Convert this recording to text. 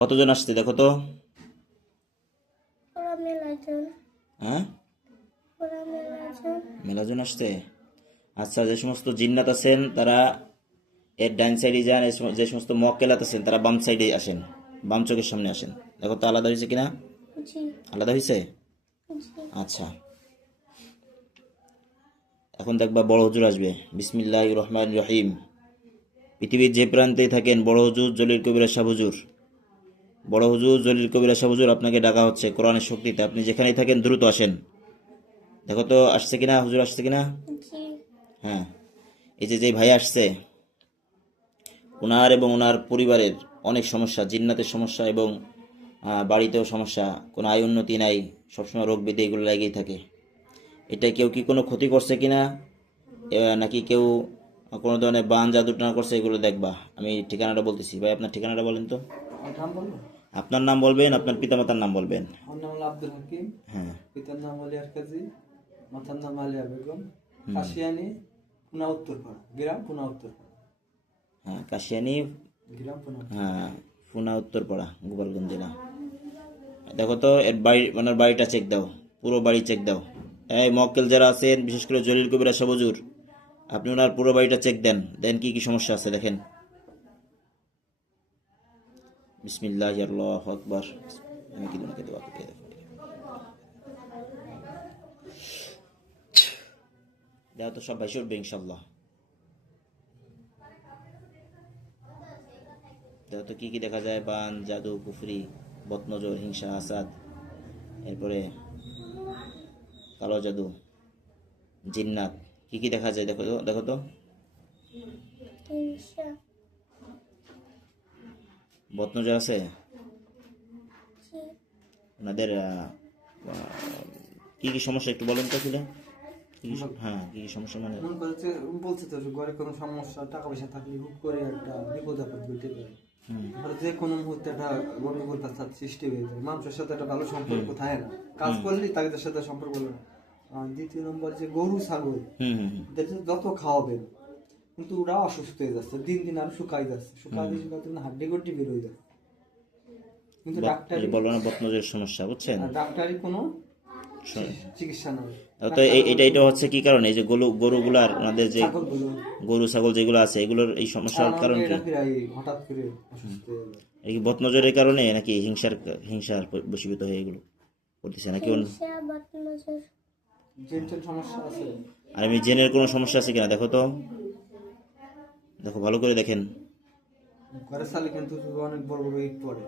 কতজন আসছে দেখো তো। ওরা মেলাজন। হ্যাঁ, ওরা মেলাজন। মেলাজন আসছে। আচ্ছা, যে সমস্ত জিন্নাত আছেন তারা এর ডাইন সাইডে যান, যে সমস্ত মক্কেলাত আছেন তারা বাম সাইডে আসেন, বাম চোখের সামনে আসেন। দেখো তো আলাদা হয়েছে কিনা। জি। আলাদা হয়েছে। জি। আচ্ছা, এখন দেখবা বড় হুজুর আসবে। বিসমিল্লাহির রহমানির রহিম। পৃথিবীর যে প্রান্তেই থাকেন বড় হুজুর জলিল কবির সাহেব হুজুর, বড় হুজুর জলিল কবির সাহেব হুজুর আপনাকে ডাকা হচ্ছে কোরআনের শক্তিতে। আপনি যেখানেই থাকেন দ্রুত আসেন। দেখো তো আসছে কিনা, হুজুর আসছে কিনা। জি। হ্যাঁ, এই যে ভাই আসছে, ওনার এবং ওনার পরিবারের অনেক সমস্যা, জিন্নাতের সমস্যা এবং বাড়িতেও সমস্যা, কোনো আয় উন্নতি নাই, সবসময় রোগ ব্যাধি এগুলো লেগেই থাকে। এটা কেউ কি কোনো ক্ষতি করছে কিনা, নাকি কেউ কোনো ধরনের বান জাদুটনা করছে, এগুলো দেখবা। আমি ঠিকানাটা বলতেছি, ভাই আপনার ঠিকানাটা বলেন তো। নাম বলবো। আপনার নাম বলবেন, আপনার পিতামাতার নাম বলবেন। আমার নাম হলো আব্দুল হাকিম। হ্যাঁ। পিতার নাম আলিয়ার কাজী, মাতার নাম আলিয়া বেগম। কাশিয়ানি, পুনা উত্তরপাড়া গ্রাম, পুনা উত্তরপাড়া হ্যাঁ, কাশিয়ানি। গ্রাম, পুনা। হ্যাঁ, ফুনা উত্তরপাড়া, গোপালগঞ্জ জেলা। দেখো তো এর বাড়ি, ওনার বাড়িটা চেক দাও, পুরো বাড়ি চেক দাও। এই মক্কেল যারা আছেন, বিশেষ করে জলিল কবির সাহেব হুজুর, আপনি ওনার পুরো বাড়িটা চেক দেন, দেন কি কি সমস্যা আছে দেখেন। বিসমিল্লাহ আল্লাহু আকবার। আমি কি দুনিয়াকে দোয়া করি দাও তো, সব ভাই উঠবে ইনশাল্লাহ। দেখো তো কি কি দেখা যায়। বান, জাদু, কুফরি, বদনজর, হিংসা, আসাদ, এরপরে কালো জাদু, জিন্নাত, কি কি দেখা যায় দেখো তো, দেখো তো। হিংসা। বদনজর আছে জি। ওনাদের। কি কি সমস্যা একটু বলেন তো খুলে। হ্যাঁ, কি কি সমস্যা মানে। মনে করছে বলছে তো যে ঘরে কোনো সমস্যা, টাকা পয়সা থাকলে হুট করে একটা বিপদ আপদ ঘটে যায়। ধরো যে কোনো মুহূর্তে একটা গন্ডগোল ফাসাদ সৃষ্টি হয়ে যায়, মানুষের সাথে একটা ভালো সম্পর্ক থাকে না, কাজ করলেই তাদের সাথে সম্পর্ক হলো না। আর দ্বিতীয় নম্বর যে গরু ছাগল, হুম হুম হুম। এদের যত খাওয়াবেন কিন্তু ওরা অসুস্থ হয়ে যাচ্ছে, দিন দিন আরো শুকাই যাচ্ছে, শুকাতে শুকাতে হাড্ডি গড্ডি বের হয়ে যাচ্ছে। কিন্তু ডাক্তারি, বললো না বদনজরের সমস্যা, বুঝছেন। ডাক্তারি কোনো চিকিৎসা নাই। তো এটা হচ্ছে কি কারণে, এই যে গরুগুলার, ওনাদের যে ছাগলগুলো গরু ছাগল যেগুলো আছে, এগুলোর এই সমস্যার কারণ কি। এরা প্রায় হঠাৎ করে অসুস্থ হয়ে যায়। এই কি বদনজরের কারণে, নাকি হিংসার বশীভূত হয়ে এগুলো করতেছে, নাকি অন্য। হিংসা বদনজর। টেনশন সমস্যা আছে। আর আমি জেনের কোনো সমস্যা আছে কিনা দেখো তো, দেখো ভালো করে দেখেন। ঘরে চালে কিন্তু অনেক বড় বড় ইট পড়ে।